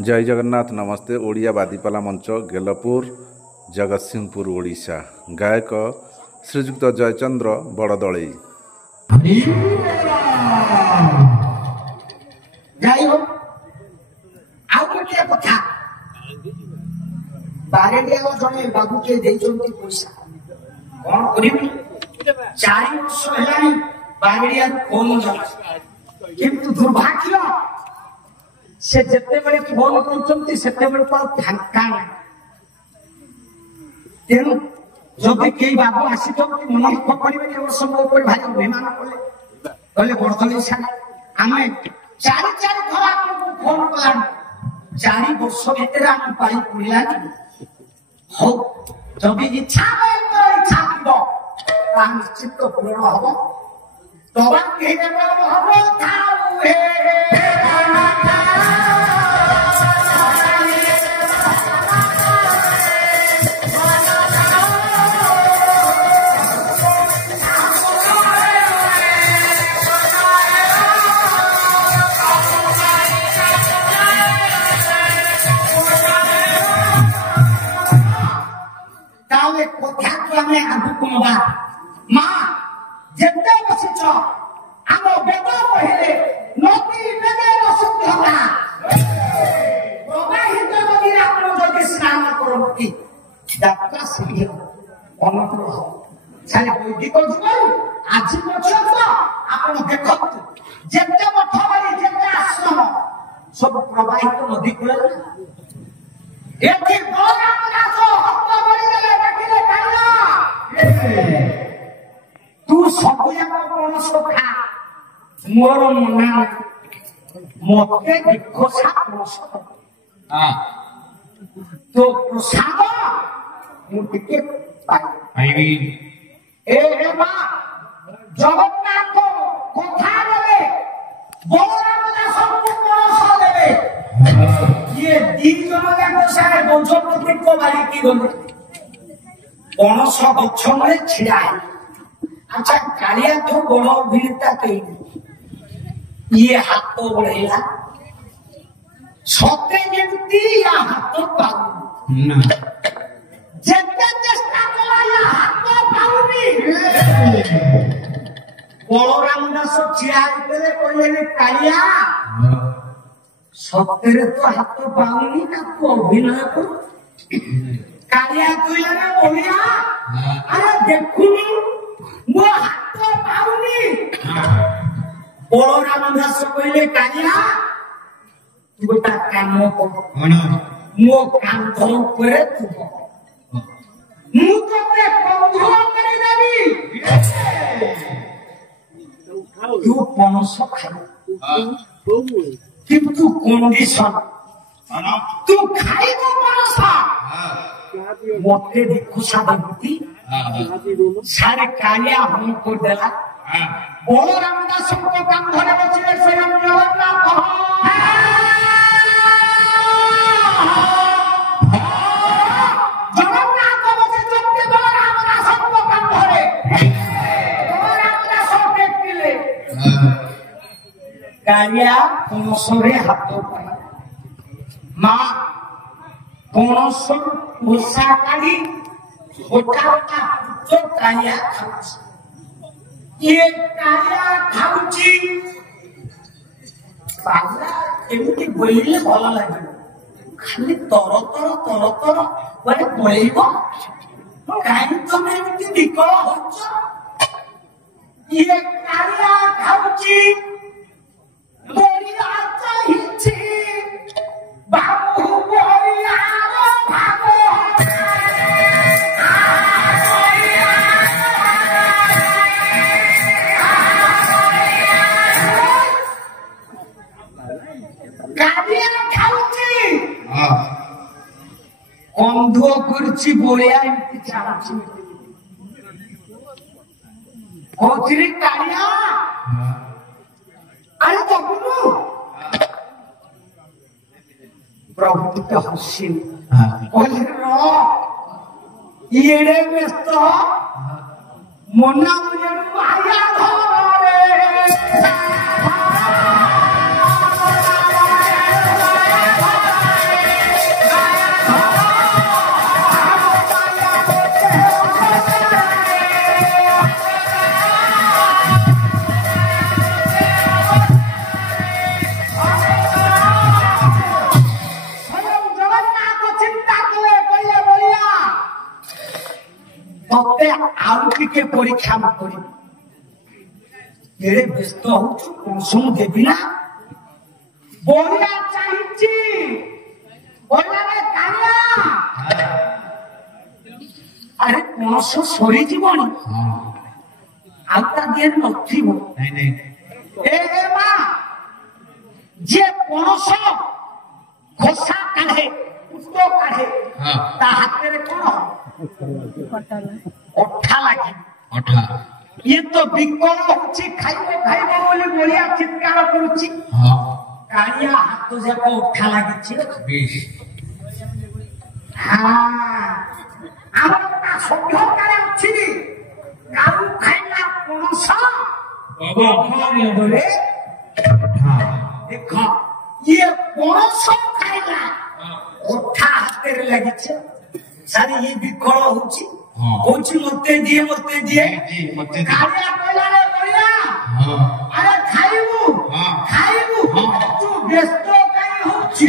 जय जगन्नाथ नमस्ते ओडिया बादीपाला मंच गेलपुर जगतसिंहपुर ओडिशा गायक श्रीजुक्त जयचंद्र बड़दले जड़े बाबू के पैसा कौन कर 4 वर्ष है बारेडिया फोन किंतु दुर्भाग्य से जिते बड़े फोन करते से फांका ना तेणु जदि कई बाबू आसी मन दुख करेंगे वर्ष मो भाई अभिमान कले कहले बड़दले सार आम 4 थर आपको फोन कला 4 वर्ष भितर आम पाई पड़ा हो जब इच्छा इच्छा थी निश्चित पूर्ण हम तबा माँ जिते बसिच आम बेद पहिले नदी बेदे वसुंधरा प्रवाहित नदी जदि स्नान करती यात्रा सीढ़ी अनुकूल सारे वैदिक जुग आज पर्यंत आप देखते जिते मठ बाड़ी जिते आश्रम सब प्रवाहित नदी कूल तू सब पणस खा मोर मना मत दीर्घसा पणस तो प्रसाद मुझे पाइबी ए माँ जगन्नाथ कथा देवे बलराम दास को पणस देवे ये 2 जन जाक सारे गजपति को बारिकी गले पणस गछ मूले छिड़ा है। अच्छा कालिया तो बड़ अभिनेता कही ये हाथ बढ़ेगा सते जमी या हाथ पाऊनी जिते चेष्टा कला या हाथ पाऊनी बलराम दास छिड़ा कहले कालिया सत्य तो हाथ पाऊनी अभिनय कर कालिया कहले बढ़िया अरे देखुनी मो हाथ पाऊनी बलराम दास कहले कालिया तू गोटा काम कर मो कांध ऊपर मु तोते बंधन कर देबी तू पणस खा किंतु कंडीशन तू खाइबो पणस मते दीक्षुषा देती सारे कालिया हमको देला बलराम दास को काम धरे बचिले स्वयं जगन्नाथ बचे जत्ते बलराम दास को काम धरे बलराम दास देखिले कालिया पणसरे हाथ पाई माँ पणस उषा काढ़ी छोटा जो कालिया ये कालिया खाऊची एमती बोलिले भल लगे खाली तर तर तर तर बोले बोलेब कहीं तुम एमती विकल होच ये कालिया खाऊची बोलिया चाहिए बाबू बोलिया भागो अंध करछि बोलिया एमती चालछि कोथिरी कालिया अरे बबुनु प्रभु तो हसी बोले रो येड़े व्यस्त मना मुझे माया धरे आउ टिके परीक्षा म करी एड़े व्यस्त होछु कोन देबी ना बोलिया चाहिची बोला रे कानिया अरे कोन सरी जीवन आउता दिए नथिबो नहीं ए मा जे कोनस खोसा काढे उस्तो काढे ता हाथ रे कोन ओठा लागी अठा ये तो बिकल होची खाइबो खाइबो बोली बोलिया चित्कार करूची हाँ कालिया हाथ तो जाको ओठा लागी 20 हां আমার তা সভ্যতারে আছে কারু খাইলা কোনস बाबा ভাবে বলে দেখো ये কোনস খাইলা ওঠা হাতের লাগিছে সারি এই বিকল হচ্ছে কোচি মতে দিয়ে मत কালিয়া কইলা রে বলিয়া हाँ আরে খাইবু हाँ। খাইবু তুই ব্যস্ত কাই হচ্ছে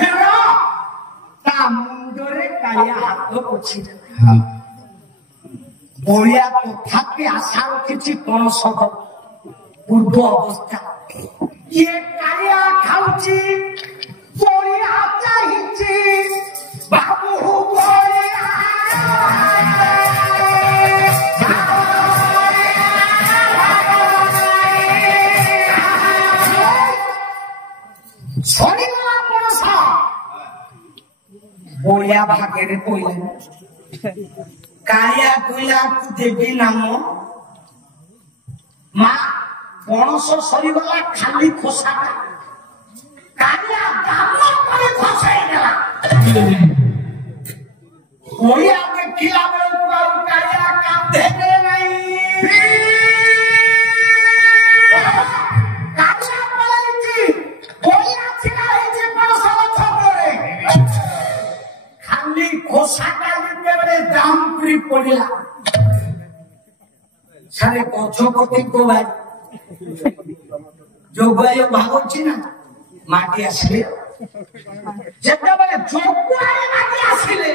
হেরো তা মুন্ডরে কালিয়া হাত পছি हाँ বলিয়া তথাপি আশা রখিছি কোন সব পূর্ব অবস্থা ইয়ে কালিয়া খাউছি বলিয়া চাহিছি বাবু বলিয়া শরীরা মনসা বলিয়া ভাগের কইলেন কালিয়া কইলা দেবী নাম মা পণস সরিগলা খালি খোসাটা কালিয়া দাম করে খসাই গেলা বলিয়া দেখিলা বেলকু আর কালিয়া কাঁদে নাই কালিয়া বলাইছি বলিয়া ছিলা হয়েছে পণস ছড়ে খালি খোসাটা দিতে দাম করে পড়িলা সারে গজপতি গোবাই যোগায় ভাবছি না মাটি আসলে যেତେବେଳେ যোগায় মাটি আসলে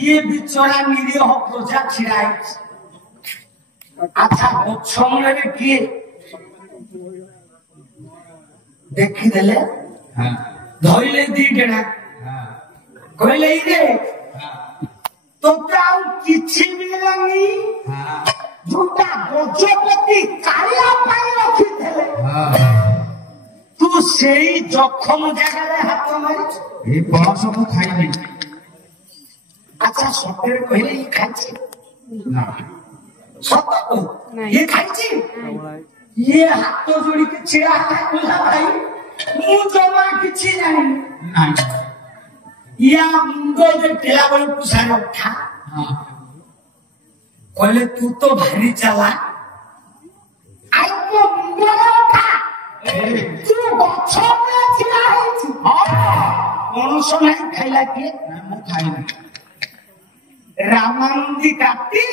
ইয়ে বিচরা নিরীহ প্রজা ছিড়া হয়েছে আচ্ছা গছ মূଳରେ কিଏ ଦେଖିଦେଲେ हाँ ଧଇଲେ ଦି ଡେଣା हाँ କହିଲେ ଇରେ ତୋତେ ଆଉ କିଛି ମିଳିଲାନି हाँ ଯୋଉଟା ଗଜପତି କାଳିଆ ପାଇଁ ରଖିଥିଲେ हाँ ତୁ ସେଇ ଜଖମ ଜାଗାରେ ହାତ ମାରିଛୁ ये पणस को खाई नहीं ଆଚ୍ଛା ସତରେ କହିଲେ ଇଏ ଖାଇଛି ना ସତ କହ ଇଏ ଖାଇଛି ଇଏ ହାତ ଯୋଡ଼ିକି ଛିଡା ହେଲା କହିଲା ଭାଇ ମୁଁ ଜମା କିଛି ଜାଣିନି नहीं ୟା ମୁଣ୍ଡ ଯେ ଠେଲା ବେଳକୁ ସାର ଉଠା हाँ କହିଲେ ତୁ ତ ଭାରି ଚାଲା ଆଉ ମୋ ମୁଣ୍ଡରେ ଉଠା ତୁ ଗଛ ଉପରେ ଛିଡା ହେଇଛୁ ପଣସ ନାହିଁ ଖାଇଲା କିଏ नहीं मु खाई नहीं ରାମାନନ୍ଦୀ କାଟି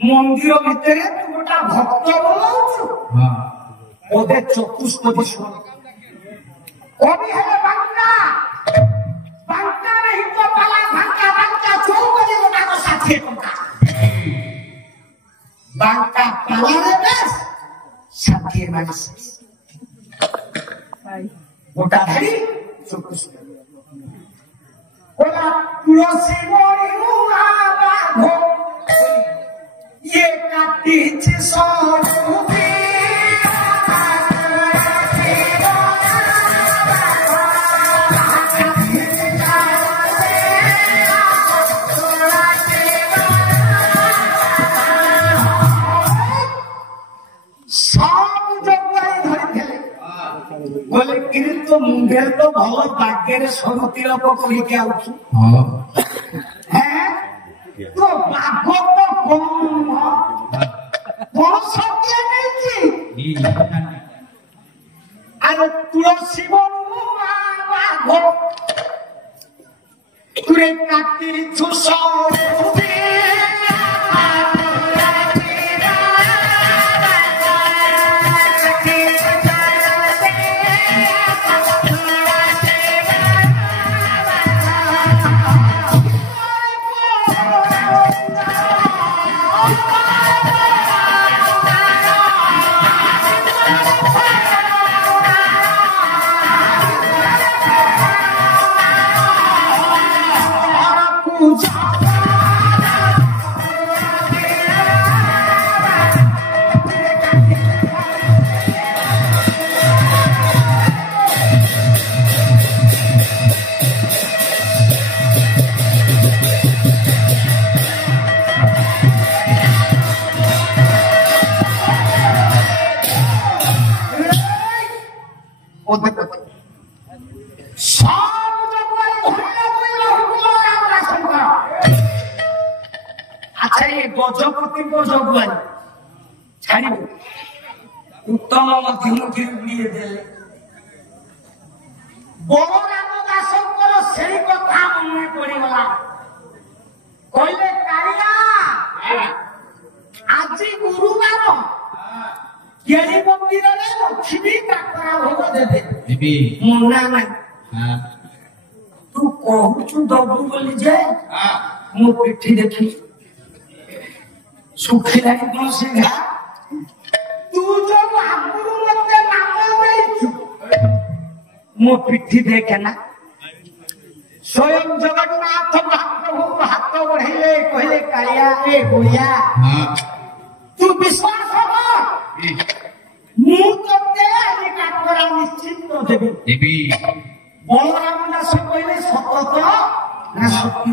ମନ୍ଦିର ଭିତରେ ତୁ ଗୋଟା ଭକ୍ତ ବୋଲାଉଛୁ हाँ ବୋଧେ ଚତୁଷ୍ପଦୀ ଶୁଣ କବି ହେଲେ ବାଙ୍କା ବାଙ୍କାରେ ହିତ ପାଲା ବାଙ୍କା ଚୌକରେ ଗୋଟାକ 60 ଟଙ୍କା ବାଙ୍କା ପାଲାରେ ବେଶ 60 ମାସ ଗୋଟା ଧରି ଚତୁଷ୍ପଦୀ ওরা তুলসী মণি বাঘ ইয়ে কাটিছে সরুপি সব জগুয়াই ধরিଥିଲେ বলে কিন্তু মুন্ডের তো ভালো বাক্যের সরু তিলক করিকে আউଛୁ हाँ হ্যাঁ তো বাঘ তো কম বড় সত্যি নেইছি ये আর তুলসী বনু বাঘ তুরে কাটিছু সরুপি পদে পদে সব জগৎ ধরে কইল হুকুম রাম দাসন কর। আচ্ছা এই গজপতি গজগুয়াল ছাড়িব উত্তম মধ্যমুখী দিয়ে দেলে বড় রাম দাসଙ୍କର সেই কথা মনে পড়িগলা কইলে কাଳିয়া আজি গুরুবার কেଳି মন্দিରରେ ଲକ୍ଷ୍ମୀ କାକରା ଭୋଗ ଦେବେ ଦେବି ମନା ନାହିଁ ହଁ ତୁ କହୁଛୁ ଦବୁ ବୋଲି ଯେ ମୋ ପିଠି ଦେଖି ଶୁଖିଲାଣି କଣ ସେ ଘା ତୁ ଯୋଉ ଆଗରୁ ମତେ ନାମ ଦେଇଛୁ ମୋ ପିଠି ଦେଖେ ନା ସ୍ୱୟଂ ଜଗନ୍ନାଥ ମହାପ୍ରଭୁ ହାତ ବଢେଇଲେ କହିଲେ କାଳିଆ ଏ ଗୁଳିଆ ହଁ ତୁ ବିଶ୍ୱାସ କର ମୁଁ ତତେ ଆଜି କାକରା ନିଶ୍ଚିତ ଦେବି ଦେବି বলরাম দাস কইলে সতত না সত্য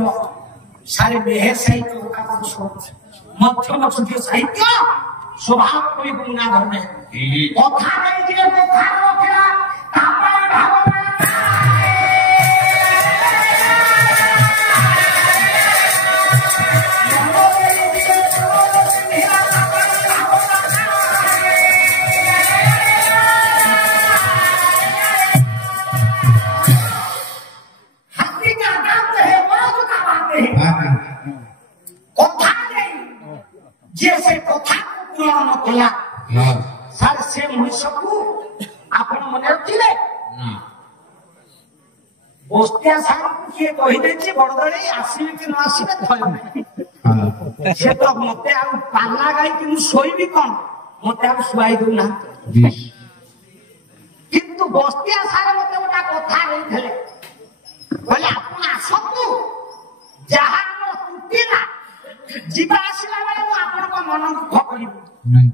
সারে মেহে সাহিত্য মধ্যম সুখী সাহিত্য স্বভাব কই গুণা ধর্মে কথা নেই যে কথা রক্ষা তারপরে ভাবনা কথা নেই যে সে কথা পূরণ কলা ହଁ ସାର୍ ସେ ମଣିଷକୁ ଆପଣ ମନେ ରଖିଲେ ନା ବସ୍ତିଆ ସାର୍ଙ୍କୁ କିଏ କହିଦେଇଛି ବଡଦଳି ଆସିବେ କି ନ ଆସିବେ ଭୟ ନାହିଁ ହଁ ସେ ତ ମତେ ଆଉ ପାଲା ଗାଇକି ମୁଁ ଶୋଇବି କଣ ମତେ ଆଉ ଶୁଆଇ ଦଉନାହାନ୍ତି ବିଶ କିନ୍ତୁ ବସ୍ତିଆ ସାର୍ ମତେ ଗୋଟେ କଥା ଦେଇଥିଲେ କହିଲେ ଆପଣ ଆସନ୍ତୁ ଯାହା ଆମର ତ୍ରୁଟିଲା ଯିବା ଆସିଲା ବେଳେ ମୁଁ ଆପଣଙ୍କ ମନ ଦୁଃଖ କରିବି ନାଇଁ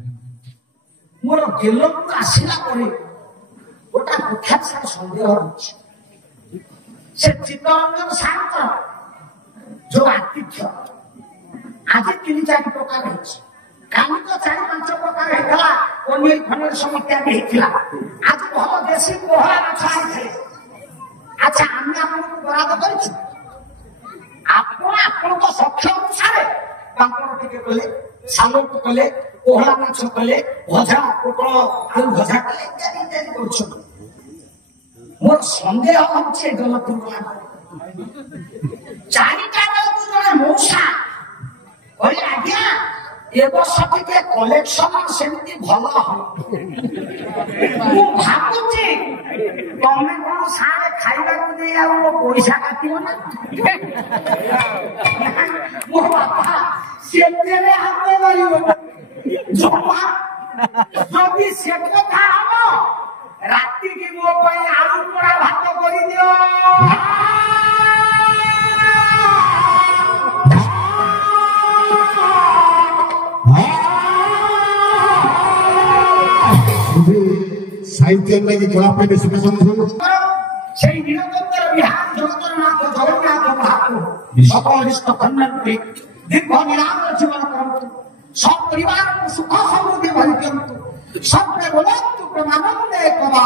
ମୋର ଗେଲକୁ ଆସିଲା ପରେ ଗୋଟେ କଥା ସାର୍ ସନ୍ଦେହ ରହୁଛି ସେ ଚିତ୍ତରଞ୍ଜନ ସାର୍ଙ୍କର ଯୋଉ ଆତିଥ୍ୟ ଆଜି 3-4 ପ୍ରକାର ହେଇଛି କାଲି ତ 4-5 ପ୍ରକାର ହେଇଥିଲା ପନିର ଫନିର ସମସ୍ୟା ବି ହେଇଥିଲା ଆଜି ଭଲ ଦେଶୀ ପୋହଳା ମାଛ ଆଣିଥିଲେ ଆଚ୍ଛା ଆମେ ଆପଣଙ୍କୁ ବରାଦ କରିଛୁ ଆପଣ ଆପଣଙ୍କ ସଖ୍ୟ ଅନୁସାରେ ପାମ୍ପଡ଼ ଟିକେ କଲେ ସାଲଟ କଲେ ପୋହଳା ମାଛ କଲେ ଭଜା ପୋଟଳ ଆଳୁ ଭଜା କଲେ ଇତ୍ୟାଦି ଇତ୍ୟାଦି କରୁଛନ୍ତି ମୋର ସନ୍ଦେହ ହଉଛି ଏ ଜନତୁର୍ଗଲା 4ଟା ବେଳକୁ ଜଣେ ମଉସା କହିଲେ ଆଜ୍ଞା ଏ ବର୍ଷ ଟିକେ କଲେକ୍ସନ ସେମିତି ଭଲ ହବ ମୁଁ ଭାବୁଛି ତମେ କଣ ସାରେ ଖାଇବାକୁ ଦେଇ ଆଉ ମୋ ପଇସା କାଟିବ ନା ମୋ ବାପା ସେଥିରେ ହାତ ମାରିବ ଜମା ଯଦି ସେ କଥା ହବ ରାତିକି ମୋ ପାଇଁ ଆଳୁ ପୋଡା ଭାତ କରିଦିଅ ସାହିତ୍ୟ ଲାଗି କଳା ପାଇଁ ବେଶୀ ପସନ୍ଦ সেই নিরন্তর বিহার জগন্নাথ জগন্নাথ মহাপ্রভু সকলিষ্ট কন্যান দীর্ঘ নিরাম জীবন করন্তু সব পরিবার সুখ সমৃদ্ধি ভরি দিয়ন্তু সবে বলন্তু প্রেমানন্দে কবা